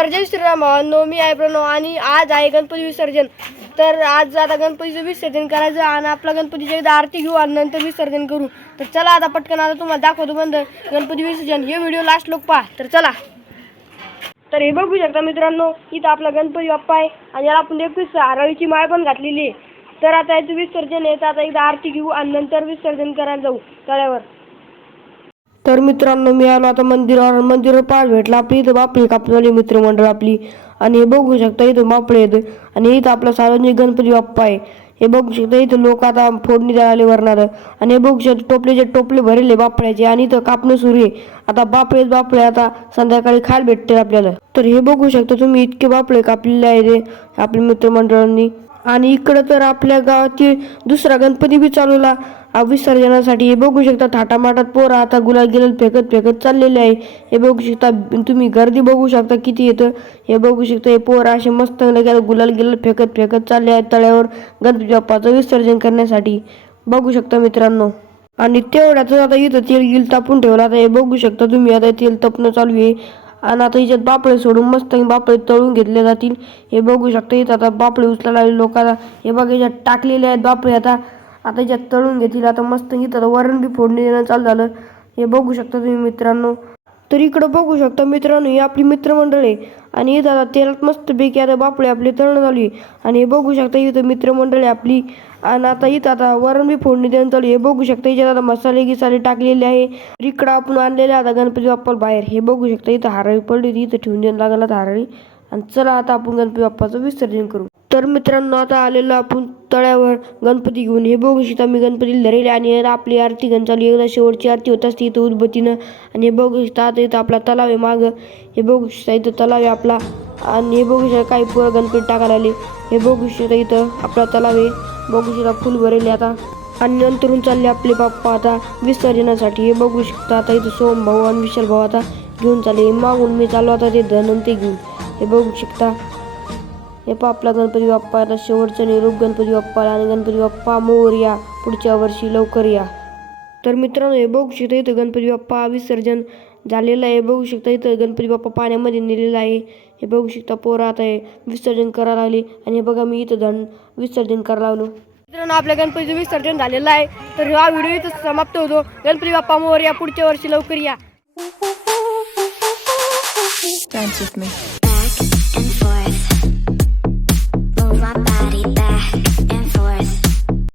तर जय श्रीराम भावांनो, मी आहे प्रणव आणि आज आहे गणपती विसर्जन। तर आज आता गणपतीचं विसर्जन करायचं आणि आपला गणपतीची एकदा आरती घेऊ आणि नंतर विसर्जन करू। तर चला आता पटकन आता तुम्हाला दाखवतो बंद गणपती विसर्जन। हे व्हिडिओ लास्ट लोक पहा। तर चला। तर हे बघू शकता मित्रांनो, इथं आपला गणपती बाप्पा आहे आणि याला आपण एकवीस हरळीची माळ पण घातलेली आहे। तर आता याचं विसर्जन आहे, तर आता एकदा आरती घेऊ आणि नंतर विसर्जन करायला जाऊ तळ्यावर। तर मित्रांनो, मी आलो आता मंदिरावर पाय भेटला। आपली इथं बापळे कापलेली मित्रमंडळ आपली आणि हे बघू शकता इथं बापळे आहेत आणि इथं आपला सार्वजनिक गणपती बाप्पा आहे। हे बघू शकता इथं लोक आता फोडणी द्यायला आले वरणार आणि हे बघू शकता टोपले भरले बापळ्याचे आणि इथं कापणं सुरू आहे। आता बापळे आता संध्याकाळी खायला भेटते आपल्याला। तर हे बघू शकता तुम्ही, इतके बापळे कापलेले आहेत आपल्या मित्रमंडळांनी। आणि इकडं तर आपल्या गावाची दुसरा गणपती बी चालवला विसर्जनासाठी। हे बघू शकता थाटामाटात पोरं आता गुलाल गिलाल फेकत चाललेले आहे। हे बघू शकता तुम्ही, गर्दी बघू शकता किती येतं। हे बघू शकता हे पोरं असे मस्त गुलाल गिलाल फेकत चालले आहेत तळ्यावर गणपती बाप्पाचं विसर्जन करण्यासाठी, बघू शकता मित्रांनो। आणि तेवढ्याच आता इथं तेल तापून ठेवलं। आता हे बघू शकता तुम्ही, आता तेल तपणं चालू आहे आणि आता याच्यात बापळे सोडून मस्त बापळे तळून घेतले जातील। हे बघू शकता इथं आता बापळे उचलायला लोकांना, हे बघा याच्यात टाकलेले आहेत बापळे। आता याच्यात तळून घेतील आता मस्त। इथं वरण बी फोडणी देणं चालू झालं, हे बघू शकता तुम्ही मित्रांनो। तर इकडं बघू शकता मित्रांनो, ही आपली मित्रमंडळ आहे आणि इथं आता तेलात मस्तपैकी आता बापळे आपले तळणं चालू आहे। आणि हे बघू शकता इथं मित्रमंडळ आहे आपली आणि आता इथं आता वरण बी फोडणी देणं चालू आहे। हे बघू शकता याच्यात आता मसाले गिसाले टाकलेले आहे। इकडं आपण आणलेले आता गणपती बाप्पाला बाहेर। हे बघू शकता इथं हरळी पडली, इथं ठेवून द्यायला लागला आता हरळी। आणि चला आता आपण गणपती बाप्पाचं विसर्जन करू। तर मित्रांनो, आता आलेलो आपण तळ्यावर गणपती घेऊन। हे बघू शकता मी गणपतीला धरेले आणि आपली आरती घेऊन चालू। एकदा शेवटची आरती होत असते इथं उदबत्तीनं। आणि हे बघू शकता आता इथं आपला तलाव आहे मागं। हे बघू शकता इथं तलाव आहे आपला आणि हे बघू शकता काही पोरं गणपती टाकायला आले। हे बघू शकता इथं आपला तलाव आहे, बघू शकता फुल भरेले आता। आणि नंतरून चालले आपले बाप्पा आता विसर्जनासाठी। हे बघू शकता आता इथं सोम भाऊ आणि विशाल भाऊ आता घेऊन चालले। मागून मी चालू आता ते धनंती घेऊन। हे बघू शकता हे आपला गणपती बाप्पा आता शेवटचा निरोप गणपती बाप्पाला आणि गणपती बाप्पा मोरया, पुढच्या वर्षी लवकर या। तर मित्रांनो, हे बघू शकता इथं गणपती बाप्पा विसर्जन झालेलं आहे। बघू शकता इथं गणपती बाप्पा पाण्यामध्ये नेलेला आहे। हे बघू शकता पोरं आता हे विसर्जन करायला लागले आणि हे बघा मी इथं विसर्जन करायला लागलो। मित्रांनो, आपल्या गणपतीचं विसर्जन झालेलं आहे। तर हा व्हिडिओ इथं समाप्त होतो। गणपती बाप्पा मोरया, पुढच्या वर्षी लवकर या। Dance with me.